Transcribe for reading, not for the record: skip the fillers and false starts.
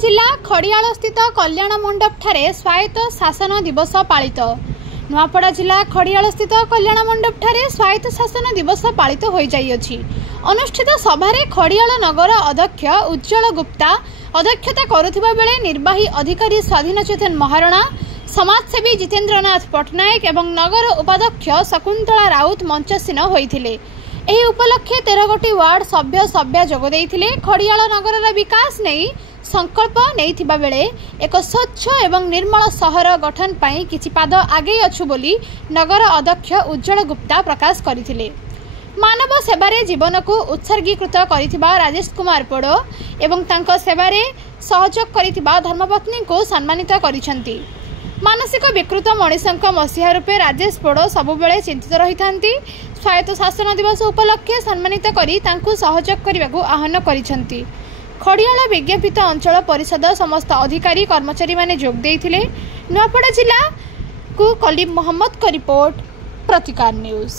जिला खड़ियाल स्थित कल्याण मंडप ठारे स्वायत्त शासन दिवस पालित। नुआपड़ा जिला खड़ियाल स्थित कल्याण मंडप ठारे स्वायत्त शासन दिवस पालित हो जाइछि। अनुष्ठित सभारे खड़ियाल नगर अध्यक्ष उज्ज्वल गुप्ता अध्यक्षता करुथिबा बेले निर्वाही अधिकारी स्वाधीन चेतन महारणा, समाजसेवी जितेन्द्रनाथ पट्टनायक एवं नगर उपाध्यक्ष शकुंतला राउत मंचसीन होइथिले। एही उपलक्षे 13 गोटी वार्ड सभ्य सभ्या जोग देइथिले। खड़ियाल नगर विकास नहीं संकल्प नैथिबा बेले एक स्वच्छ एवं निर्मल सहर गठन पई किछि पाद आगे अछु बोली नगर अध्यक्ष उज्ज्वल गुप्ता प्रकाश करथिले। मानव सेवारे जीवन को उत्सर्गीकृत करिथिबा राजेश कुमार पोड़ो एवं तांको सेवारे सहयोग करिथिबा धर्मपत्नी को सम्मानित करिसंती। मानसिक विकृत मनीषक मसीहा रूपे राजेश पोड़ो सबुबेले चिंतित रही थांती। स्वायत्त शासन दिवस उपलक्षे सम्मानित करी तांको सहयोग करने आह्वान करिसंती। खड़ियाल विज्ञापित अंचल परिषद समस्त अधिकारी कर्मचारी माने जोग देइथिले। नुआपड़ा जिला को कलीम मोहम्मद का रिपोर्ट, प्रतिकार न्यूज।